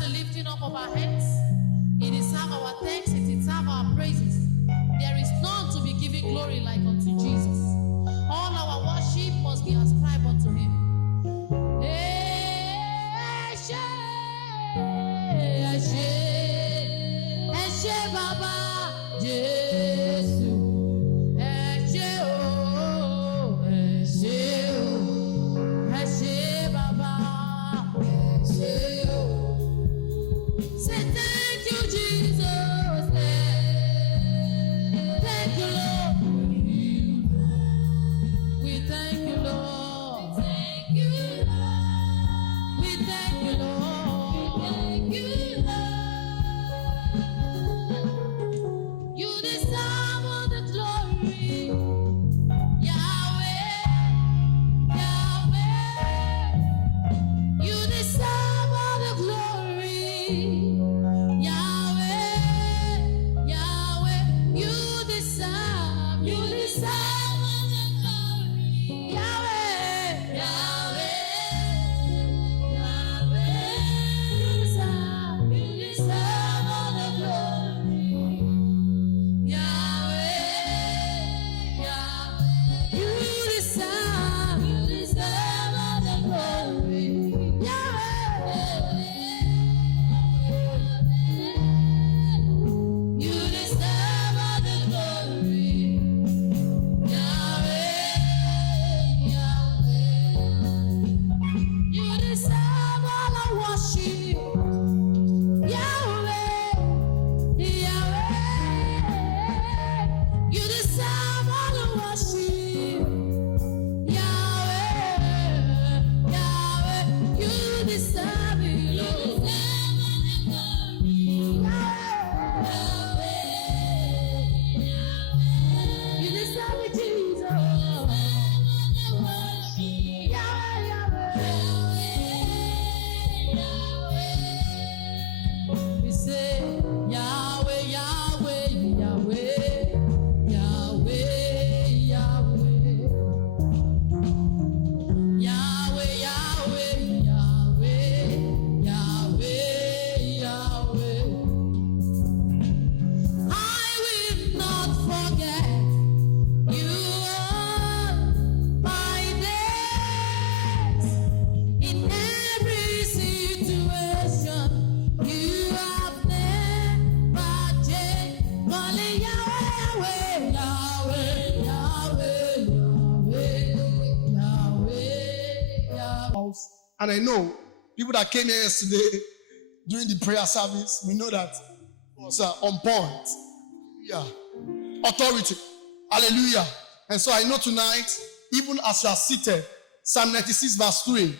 the lifting up of our hands. It deserves our thanks. It deserves our praises. There is none to be given glory like unto Jesus. All our worship must be ascribed unto him. Eshe Baba Jesu. Eshe Baba. Say thank you, Jesus. Thank you, Lord. We thank you, Lord. We thank you, Lord. You deserve all the glory. Yahweh, Yahweh. You deserve all the glory. Yahweh, Yahweh. You deserve all the glory. Yahweh, Yahweh, Yahweh. You deserve all the glory. Yahweh, Yahweh. You deserve all the glory. Yahweh, you deserve all the glory. Yahweh, Yahweh. You deserve all our worship. Yahweh, Yahweh. You deserve all the worship. Yahweh, Yahweh. You deserve it, Lord. You deserve it, Jesus. Yahweh, Yahweh. We say Yahweh, Yahweh, Yahweh, Yahweh, Yahweh. Yahweh, Yahweh, Yahweh, Yahweh, Yahweh. I will not forget you all my days. In every situation, you have never changed. Only Yahweh, Yahweh, Yahweh, Yahweh, Yahweh, Yahweh. And I know people that came here yesterday during the prayer service, we know that it was on point. Yeah. Authority. Hallelujah. And so I know tonight, even as you are seated, Psalm 96 verse 3,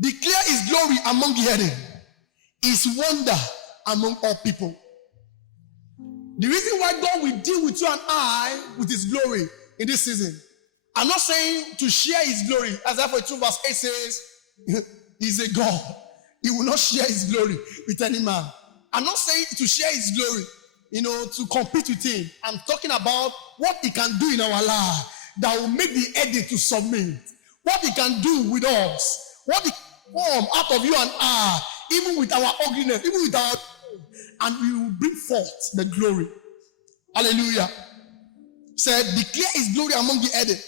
declare his glory among the heathen, his wonder among all people. The reason why God will deal with you and I with his glory in this season, I'm not saying to share his glory, as therefore 2 verse 8 says, he's a God. He will not share his glory with any man. I'm not saying to share his glory, to compete with him. I'm talking about what he can do in our life that will make the headache to submit. What he can do with us. What he can form out of you and I, even with our ugliness, even with our, and we will bring forth the glory. Hallelujah. Said, declare his glory among the heathen,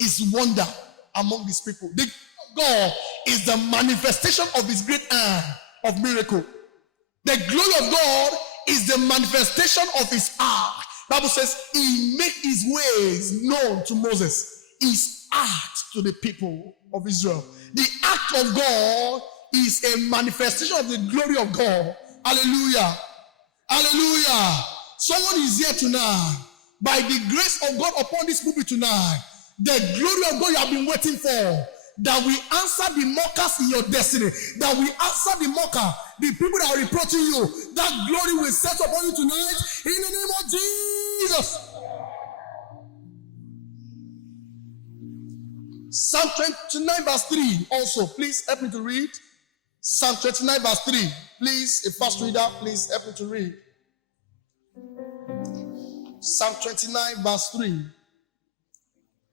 his wonder among his people. The God is the manifestation of his great hand of miracle. The glory of God is the manifestation of his art. Bible says he made his ways known to Moses, his art to the people of Israel. The act of God is a manifestation of the glory of God. Hallelujah. Hallelujah. Someone is here tonight. By the grace of God upon this pulpit tonight, the glory of God you have been waiting for, that we answer the mockers in your destiny, that we answer the mocker, the people that are reproaching you, that glory will set upon you tonight in the name of Jesus. Psalm 29 verse 3 also, please help me to read. Psalm 29 verse 3. Please, a fast reader, please help me to read. Psalm 29 verse 3.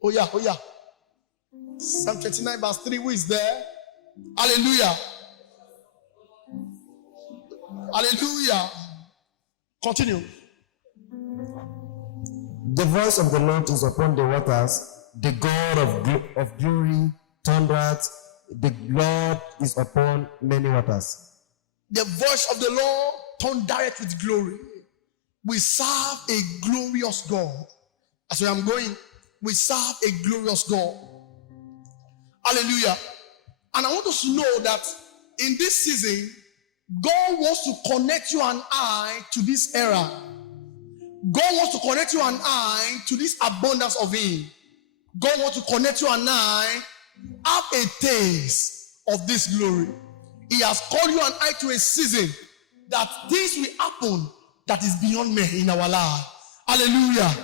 Oh yeah. Psalm 29 verse 3, who is there? Hallelujah. Hallelujah. Continue. The voice of the Lord is upon the waters. The God of glory thundereth. The Lord is upon many waters. The voice of the Lord thundereth with glory. We serve a glorious God. That's where I'm going. We serve a glorious God. Hallelujah. And I want us to know that in this season, God wants to connect you and I to this era. God wants to connect you and I to this abundance of Him. God wants to connect you and I have a taste of this glory. He has called you and I to a season that things will happen that is beyond me in our life. Hallelujah.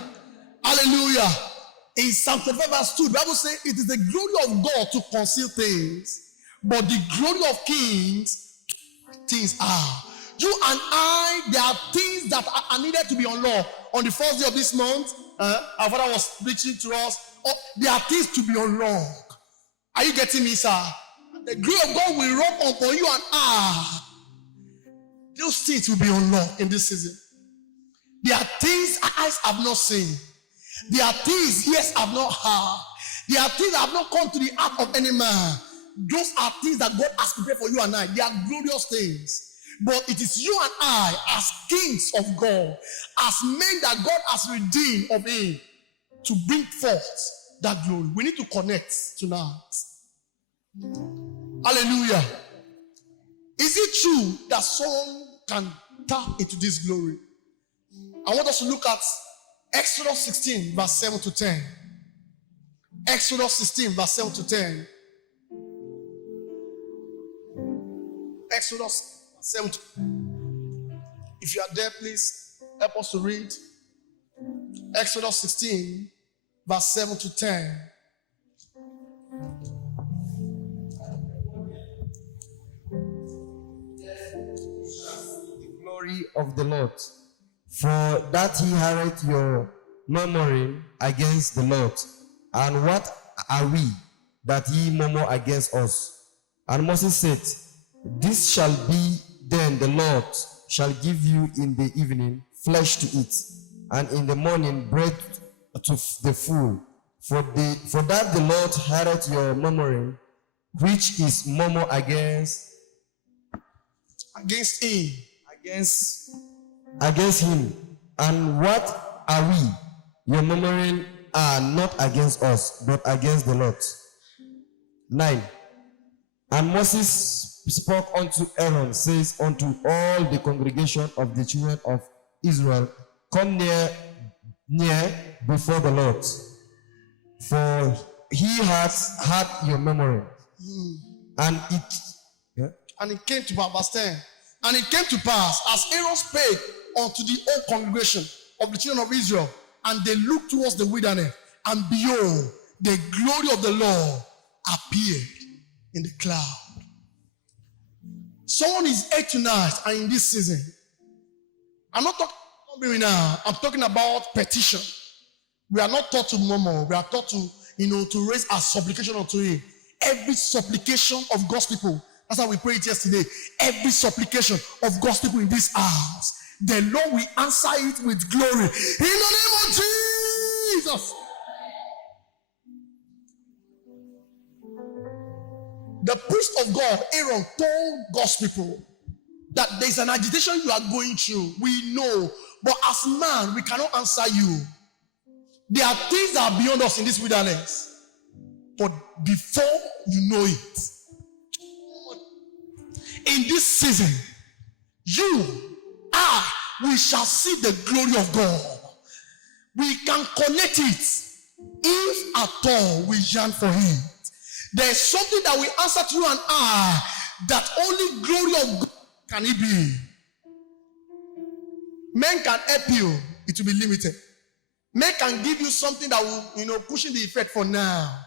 Hallelujah. In Psalm 25 verse 2, the Bible says it is the glory of God to conceal things, but the glory of kings, things are. You and I, there are things that are needed to be unlocked. On the first day of this month, our father was preaching to us. There are things to be unlocked. Are you getting me, sir? The glory of God will rub upon you and I. Those things will be unlocked in this season. There are things eyes have not seen. There are things ears have not heard. There are things that have not come to the heart of any man. Those are things that God has prepared for you and I. They are glorious things. But it is you and I, as kings of God, as men that God has redeemed of Him, to bring forth that glory. We need to connect tonight. Hallelujah. Is it true that someone can tap into this glory? I want us to look at Exodus 16, verse 7 to 10. Exodus 16, verse 7 to 10. Exodus 7 to 10. If you are there, please help us to read. Exodus 16, verse 7 to 10. The glory of the Lord. For that he heareth your murmuring against the Lord. And what are we that ye murmur against us? And Moses said, this shall be then the Lord shall give you in the evening flesh to eat, and in the morning bread to the full. For that the Lord heareth your murmuring, which is murmur against Him. Against him. And what are we? Your murmuring are not against us, but against the Lord. 9. And Moses spoke unto Aaron, says unto all the congregation of the children of Israel, come near before the Lord, for he has heard your murmuring. And it came to pass, verse 10. And it came to pass, as Aaron spake unto the whole congregation of the children of Israel, and they looked towards the wilderness, and behold, the glory of the Lord appeared in the cloud. Someone is here tonight and in this season. I'm not talking about murmuring now. I'm talking about petition. We are not taught to murmur. We are taught to, to raise our supplication unto Him. Every supplication of God's people. That's how we prayed yesterday. Every supplication of God's people in this house, the Lord will answer it with glory. In the name of Jesus. The priest of God, Aaron, told God's people that there's an agitation you are going through. We know. But as man, we cannot answer you. There are things that are beyond us in this wilderness. But before you know it, in this season, we shall see the glory of God. We can connect it if at all we yearn for Him. There is something that we answer to you and I, that only glory of God can it be. Men can help you, it will be limited. Men can give you something that will, pushing the effect for now.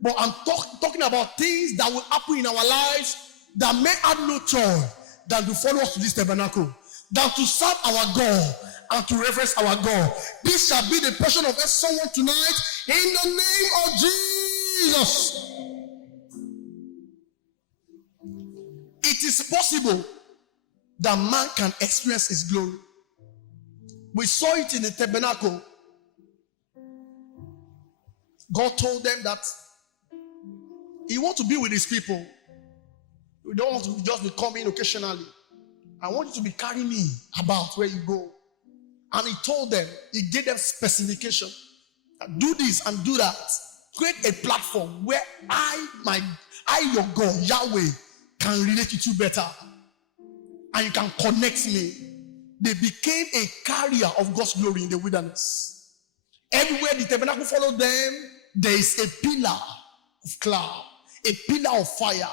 But I'm talking about things that will happen in our lives that men have no choice than to follow us to this tabernacle, than to serve our God and to reverence our God. This shall be the portion of someone tonight in the name of Jesus. It is possible that man can experience his glory. We saw it in the tabernacle. God told them that he wants to be with his people. We don't want to just be coming occasionally. I want you to be carrying me about where you go. And he told them, he gave them specification. Do this and do that. Create a platform where I, your God, Yahweh, can relate to you better. And you can connect me. They became a carrier of God's glory in the wilderness. Everywhere the tabernacle followed them, there is a pillar of cloud, a pillar of fire,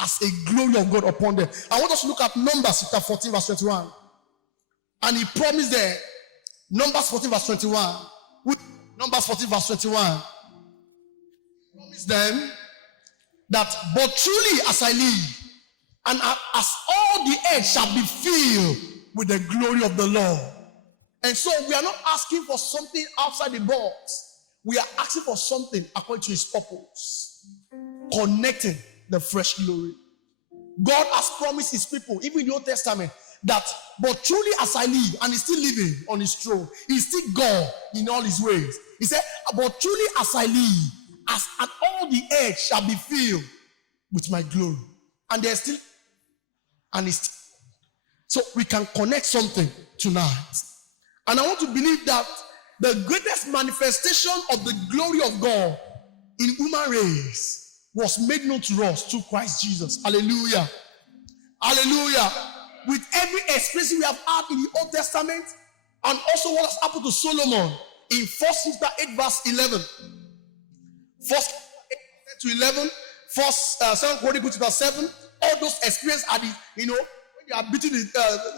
as a glory of God upon them. I want us to look at Numbers chapter 14, verse 21. And he promised there, Numbers 14, verse 21. Numbers 14, verse 21. He promised them that, but truly as I live, and as all the earth shall be filled with the glory of the Lord. And so we are not asking for something outside the box. We are asking for something according to his purpose. Connecting the fresh glory. God has promised his people, even in the Old Testament, that but truly as I live, and he's still living on his throne, he's still God in all his ways. He said, but truly as I live, and all the earth shall be filled with my glory. And there's still, and it's so we can connect something tonight. And I want to believe that the greatest manifestation of the glory of God in human race was made known to us through Christ Jesus. Hallelujah. Hallelujah. With every experience we have had in the Old Testament, and also what has happened to Solomon in 1 Kings 8 verse 11. 1 8 to 11, 2 Chronicles chapter 7, all those experiences are the, when they are beating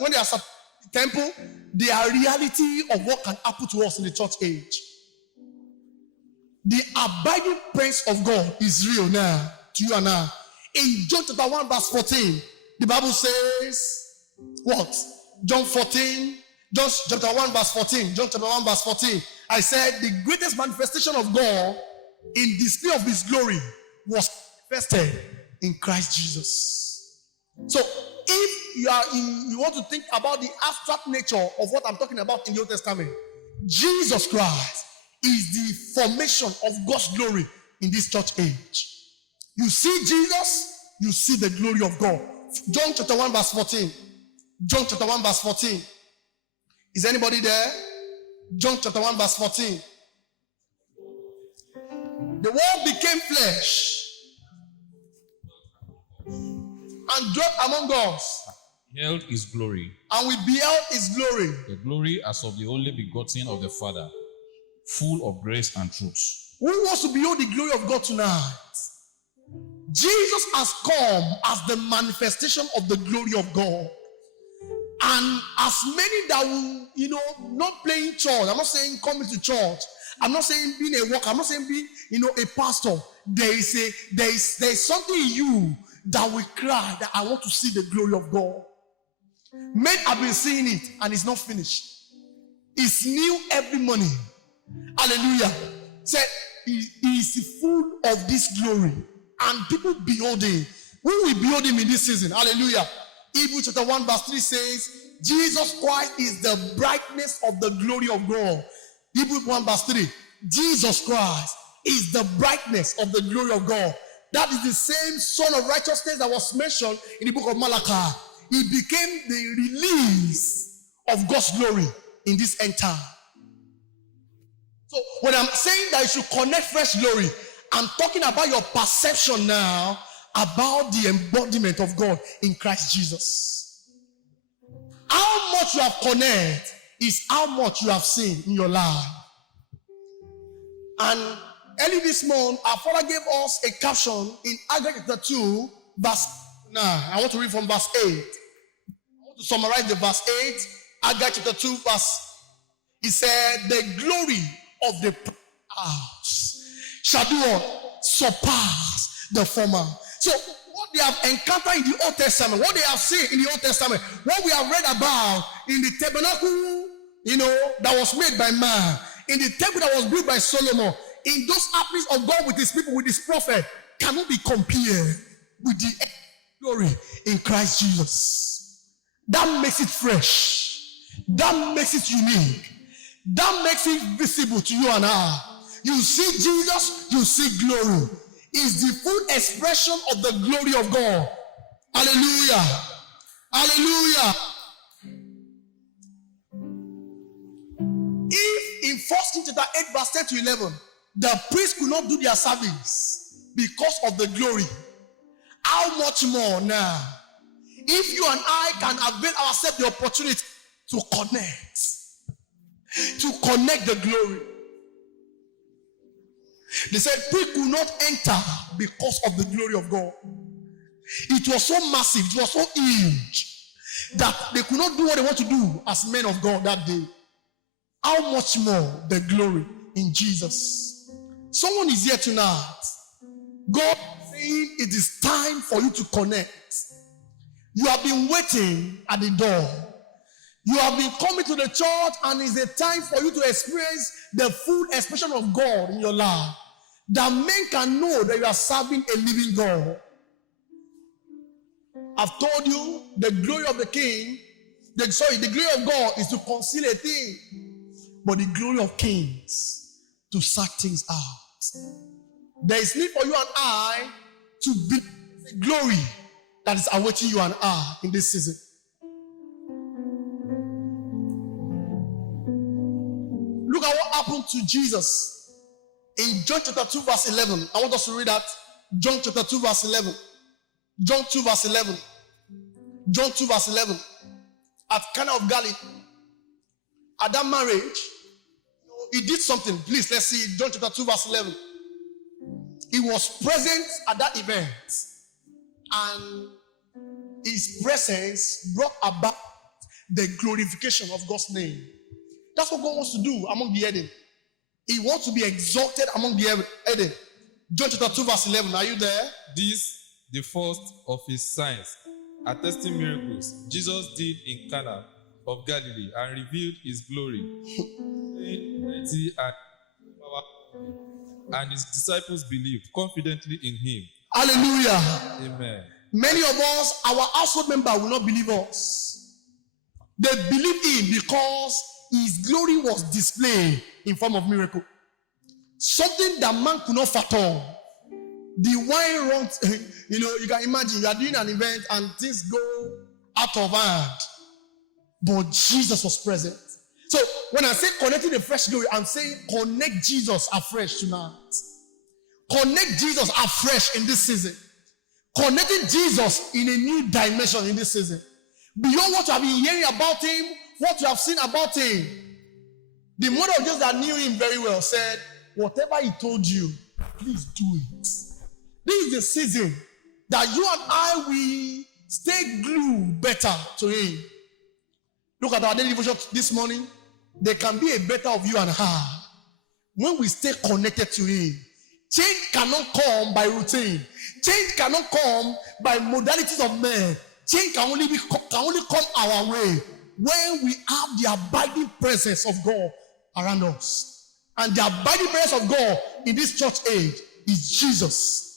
when they are at the temple, they are reality of what can happen to us in the church age. The abiding presence of God is real now, to you and I. In John chapter 1 verse 14, the Bible says, what? John chapter 1 verse 14. John chapter 1 verse 14. I said the greatest manifestation of God in display of his glory was manifested in Christ Jesus. So if you want to think about the abstract nature of what I'm talking about in the Old Testament, Jesus Christ is the formation of God's glory in this church age. You see Jesus, you see the glory of God. John chapter 1 verse 14. John chapter 1 verse 14. Is anybody there? John chapter 1 verse 14. The word became flesh and dwelt among us. Beheld his glory. And we beheld his glory. The glory as of the only begotten of the Father, full of grace and truth. Who wants to behold the glory of God tonight? Jesus has come as the manifestation of the glory of God. And as many that will, not playing church, I'm not saying coming to church, I'm not saying being a worker, I'm not saying being, a pastor. There is something in you that will cry that I want to see the glory of God. Men have been seeing it and it's not finished. It's new every morning. Hallelujah. Said he is full of this glory. And people behold him. We will behold him in this season. Hallelujah. Hebrews chapter 1 verse 3 says, Jesus Christ is the brightness of the glory of God. Hebrews 1 verse 3. Jesus Christ is the brightness of the glory of God. That is the same Son of righteousness that was mentioned in the book of Malachi. He became the release of God's glory in this end time. So when I'm saying that you should connect fresh glory, I'm talking about your perception now about the embodiment of God in Christ Jesus. How much you have connected is how much you have seen in your life. And early this month, our Father gave us a caption in Haggai chapter 2, verse 9. I want to read from verse 8. I want to summarize the verse 8. Haggai chapter 2, verse. He said, the glory of the house shall do what? Surpass the former. So what they have encountered in the Old Testament, what they have seen in the Old Testament, what we have read about in the tabernacle, that was made by man, in the temple that was built by Solomon, in those happenings of God with his people, with his prophet, cannot be compared with the glory in Christ Jesus. That makes it fresh. That makes it unique. That makes it visible to you and I. You see Jesus, you see glory. It's the full expression of the glory of God. Hallelujah. Hallelujah. If in 1 Kings chapter 8 verse 10 to 11, the priests could not do their service because of the glory, how much more now? If you and I can avail ourselves the opportunity to connect the glory. They said priests could not enter because of the glory of God. It was so massive, it was so huge that they could not do what they want to do as men of God that day. How much more the glory in Jesus? Someone is here tonight. God is saying it is time for you to connect. You have been waiting at the door. You have been coming to the church, and it's a time for you to experience the full expression of God in your life. That men can know that you are serving a living God. I've told you the glory of the King, the glory of God is to conceal a thing, but the glory of kings to search things out. There is need for you and I to be the glory that is awaiting you and I in this season. Look at what happened to Jesus in John chapter 2 verse 11. I want us to read that. John chapter 2 verse 11. John 2 verse 11. John 2 verse 11. At Cana of Galilee, at that marriage, he did something. Please, let's see John chapter 2 verse 11. He was present at that event, and his presence brought about the glorification of God's name. That's what God wants to do among the heathen. He wants to be exalted among the heathen. John chapter 2 verse 11. Are you there? This, the first of his signs, attesting miracles, Jesus did in Cana of Galilee and revealed his glory. And his disciples believed confidently in him. Hallelujah. Amen. Many of us, our household member will not believe us. They believe him because his glory was displayed in form of miracle. Something that man could not fathom. The wine runs, you can imagine you are doing an event and things go out of hand. But Jesus was present. So when I say connecting the fresh glory, I'm saying connect Jesus afresh tonight. Connect Jesus afresh in this season. Connecting Jesus in a new dimension in this season. Beyond what you have been hearing about him, what you have seen about him. The mother of Jesus that knew him very well said, whatever he told you, please do it. This is the season that you and I will stay glued better to him. Look at our daily devotion this morning. There can be a better of you and her when we stay connected to him. Change cannot come by routine. Change cannot come by modalities of men. Change can only come our way when we have the abiding presence of God around us. And the abiding presence of God in this church age is Jesus.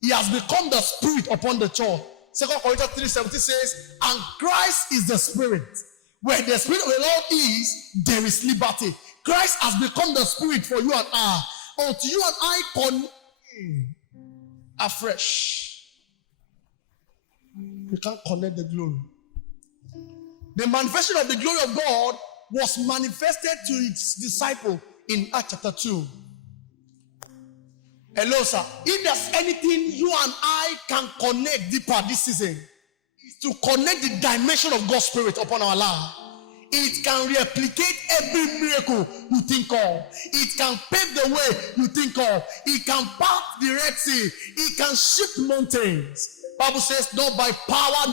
He has become the Spirit upon the church. 2 Corinthians 3:17 says, and Christ is the Spirit. Where the Spirit of the Lord is, there is liberty. Christ has become the Spirit for you and I. Until you and I connect afresh, we can't connect the glory. The manifestation of the glory of God was manifested to its disciple in Acts chapter 2. Hello, sir. If there's anything you and I can connect deeper this season, is to connect the dimension of God's Spirit upon our life. It can replicate every miracle you think of. It can pave the way you think of. It can part the Red Sea. It can shift mountains. Bible says, not by power,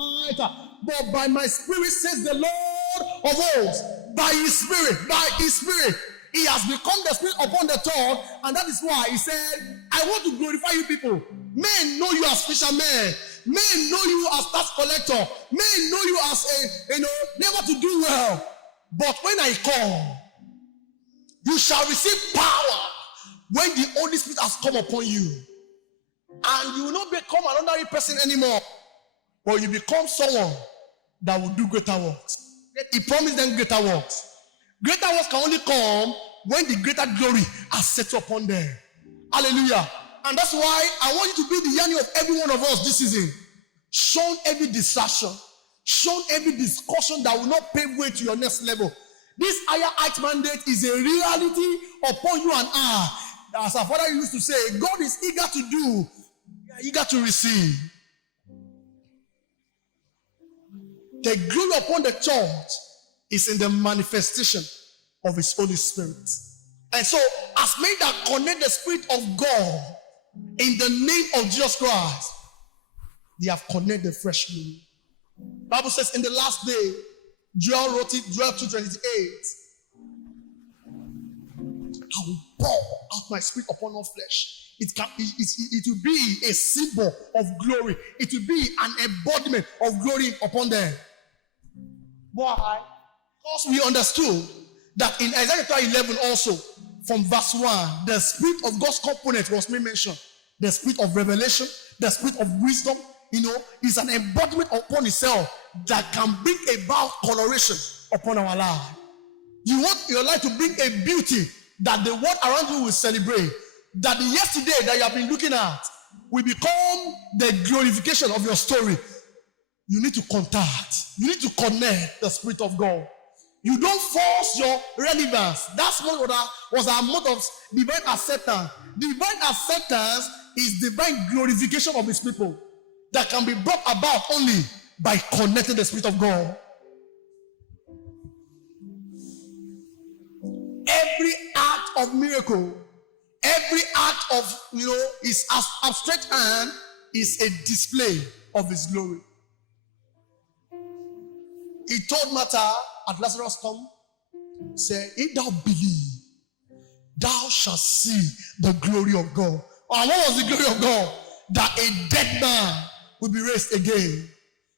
but by my Spirit, says the Lord of hosts. By his Spirit, he has become the Spirit upon the tongue, and that is why he said, I want to glorify you people. Men know you as fishermen. Men know you as tax collector. Men know you as never to do well. But when I come, you shall receive power when the Holy Spirit has come upon you. And you will not become an ordinary person anymore, but you become someone that will do greater works. He promised them greater works. Greater works can only come when the greater glory are set upon them. Hallelujah. And that's why I want you to be the yearning of every one of us this season. Shun every distraction. Shun every discussion that will not pave way to your next level. This higher height mandate is a reality upon you and I. As our father used to say, God is eager to do, eager to receive. The glory upon the church is in the manifestation of His Holy Spirit. And so, as many that connect the Spirit of God in the name of Jesus Christ, they have connected the fresh glory. Bible says in the last day, Joel wrote it, Joel 2:28, I will pour out my spirit upon all flesh. It will be a symbol of glory. It will be an embodiment of glory upon them. Why? Because we understood that in Isaiah 11 also, from verse 1, the spirit of God's component was mentioned. The spirit of revelation, the spirit of wisdom, is an embodiment upon itself that can bring about coloration upon our life. You want your life to bring a beauty that the world around you will celebrate. That the yesterday that you have been looking at will become the glorification of your story. You need to contact. You need to connect the Spirit of God. You don't force your relevance. That's what was our motto of divine acceptance. Divine acceptance is divine glorification of His people that can be brought about only by connecting the Spirit of God. Every act of miracle, every act of, His outstretched hand is a display of His glory. He told Martha at Lazarus' tomb, say, if thou believe, thou shalt see the glory of God. And what was the glory of God? That a dead man will be raised again.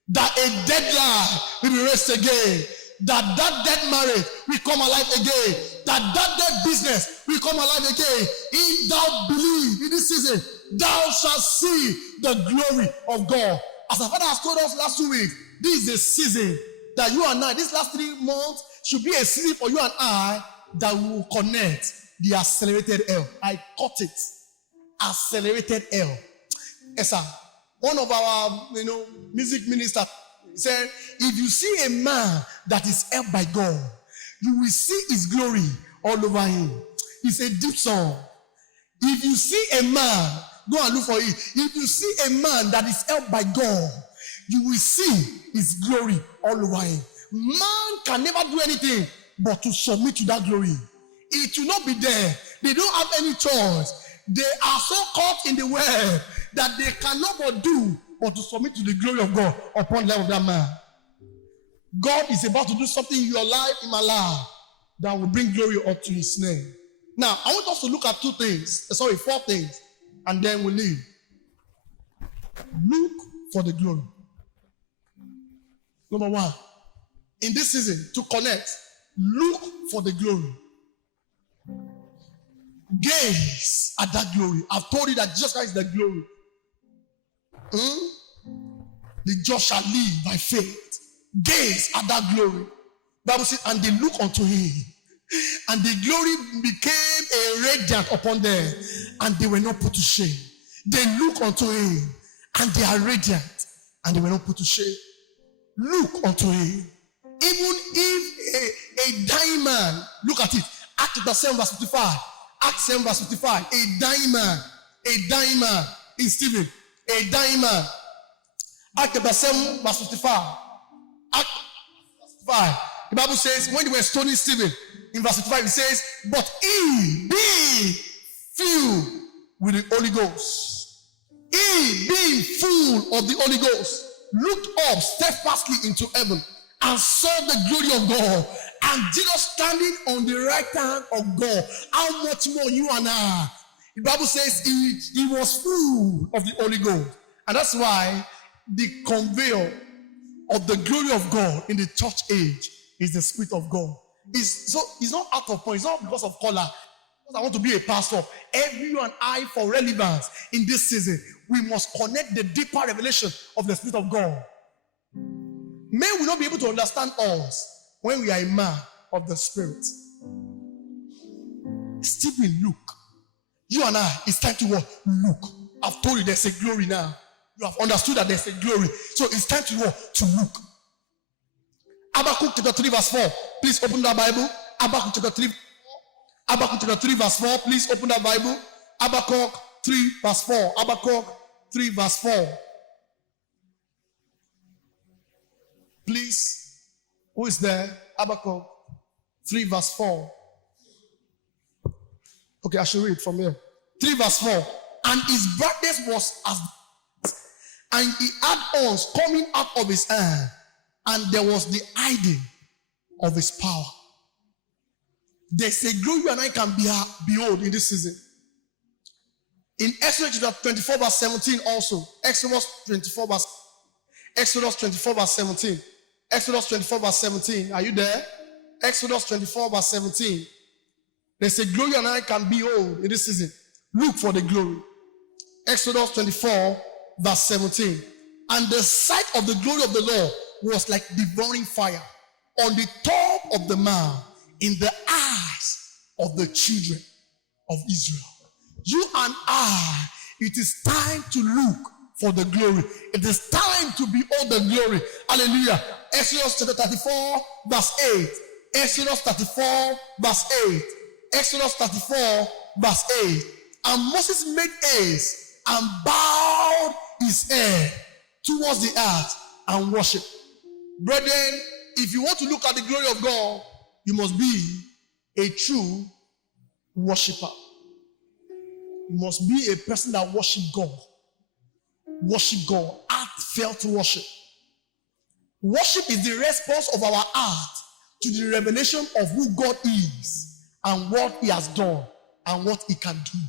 That a dead life will be raised again. That dead marriage will come alive again. That dead business will come alive again. If thou believe in this season, thou shalt see the glory of God. As our Father has told us last 2 weeks, this is a season that you and I, these last 3 months, should be a season for you and I that will connect the accelerated L. I caught it. Accelerated L. Yes, sir. One of our, music ministers said, if you see a man that is helped by God, you will see His glory all over him. It's a deep song. If you see a man, go and look for it. If you see a man that is helped by God, you will see His glory all over him. Man can never do anything but to submit to that glory. It will not be there. They don't have any choice. They are so caught in the web that they cannot but do but to submit to the glory of God upon the life of that man. God is about to do something in your life, in my life, that will bring glory up to His name. Now, I want us to look at 4 things, and then we'll leave. Look for the glory. Number 1, in this season, to connect, look for the glory. Gaze at that glory. I've told you that Jesus Christ is the glory. The just shall live by faith. Gaze at that glory. Bible says, and they look unto Him, and the glory became a radiance upon them, and they were not put to shame. They look unto Him, and they are radiant, and they were not put to shame. Look unto Him. Even if a dying man, look at it. Acts chapter 7 verse 55. Acts 7 verse 55. A dying man in Stephen. A dying man. Acts chapter 7 verse 55. Acts 55. The Bible says, when they were stoning Stephen, in verse 55 it says, but he being filled with the Holy Ghost. He being full of the Holy Ghost looked up steadfastly into heaven and saw the glory of God, and Jesus standing on the right hand of God. How much more you and I? The Bible says he was full of the Holy Ghost. And that's why the conveyor of the glory of God in the church age is the Spirit of God. It's not out of point. It's not because of color. Because I want to be a pastor. Every you and I, for relevance in this season, we must connect the deeper revelation of the Spirit of God. Men will not be able to understand us when we are a man of the spirit. Stephen, look. You and I, it's time to what? Look. I've told you there's a glory now. You have understood that there's a glory. So it's time to what? To look. Habakkuk chapter 3 verse 4. Please open that Bible. Habakkuk chapter 3. Habakkuk chapter 3 verse 4. Please open that Bible. Habakkuk 3 verse 4. Habakkuk 3 verse 4. Please. Who is there? Habakkuk 3 verse 4. Okay, I should read from here. 3 verse 4. And his brightness was as, and he had horns coming out of his hand, and there was the hiding of his power. There's a glory you and I can behold in this season. In Exodus chapter 24 verse 17 also. Exodus 24 verse 17. Exodus 24 verse 17. Are you there? Exodus 24 verse 17. There's a glory you and I can behold in this season. Look for the glory. Exodus 24 verse 17. And the sight of the glory of the Lord was like devouring fire on the top of the mount in the eyes of the children of Israel. You and I, it is time to look for the glory. It is time to behold the glory. Hallelujah. Exodus chapter 34 verse 8. Exodus 34 verse 8. Exodus 34 verse 8. And Moses made haste and bowed his head towards the earth and worshiped. Brethren, if you want to look at the glory of God, you must be a true worshiper. You must be a person that worships God. Worship God. Heartfelt worship. Worship is the response of our heart to the revelation of who God is and what he has done and what he can do.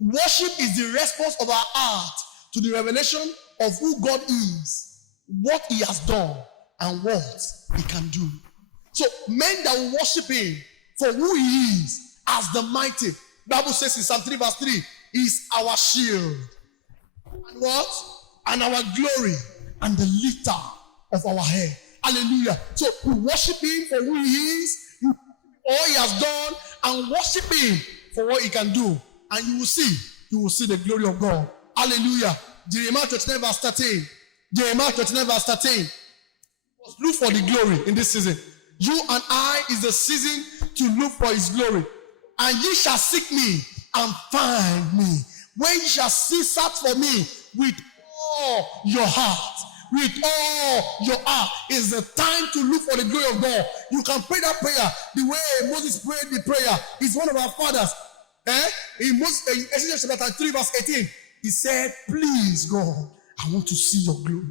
Worship is the response of our heart to the revelation of who God is, what he has done, and what he can do. So men that will worship him for who he is as the mighty. Bible says in Psalm 3 verse 3, is our shield. And what? And our glory and the lifter of our head. Hallelujah. So we worship him for who he is, all he has done, and worship him for what he can do. And you will see the glory of God. Hallelujah. Jeremiah 29 verse 13. Jeremiah 29 verse 13. Look for the glory in this season. You and I is the season to look for his glory. And ye shall seek me and find me. When ye shall search for me with all your heart. With all your heart. Is the time to look for the glory of God. You can pray that prayer the way Moses prayed the prayer. He's one of our fathers. In Exodus chapter 3 verse 18, he said, please God, I want to see your glory.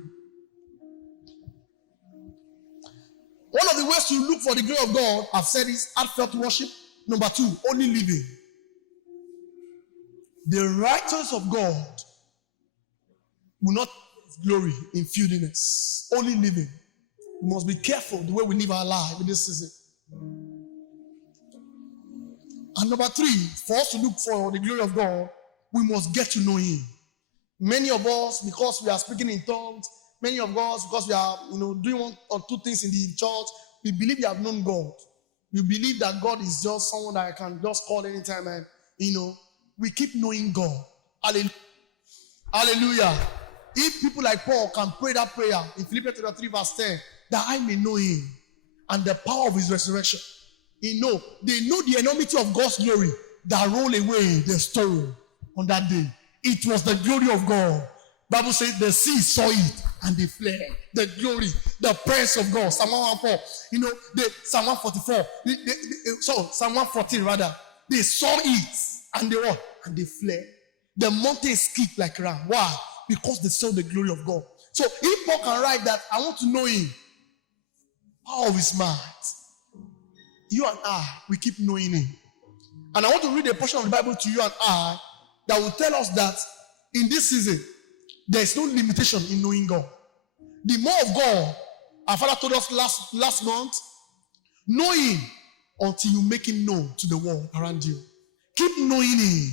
One of the ways to look for the glory of God, I've said, is heartfelt worship. Number 2, only living. The righteousness of God will not glory in filthiness. Only living. We must be careful the way we live our life in this season. And number 3, for us to look for the glory of God, we must get to know him. Many of us, because we are speaking in tongues, many of us, because we are doing 1 or 2 things in the church, we believe we have known God. We believe that God is just someone that I can just call anytime, and we keep knowing God. Hallelujah. Hallelujah. If people like Paul can pray that prayer in Philippians 3 verse 10, that I may know him and the power of his resurrection. They know the enormity of God's glory that rolled away the stone on that day. It was the glory of God. Bible says the sea saw it and they fled. The glory, the presence of God. Psalm 114. Psalm 144. Psalm 114 rather. They saw it and they what? And they fled. The mountains skipped like ram. Why? Because they saw the glory of God. So if Paul can write that, I want to know him. Power of his might. You and I, we keep knowing him. And I want to read a portion of the Bible to you and I that will tell us that in this season, there is no limitation in knowing God. The more of God, our Father told us last month, know him until you make him known to the world around you. Keep knowing him.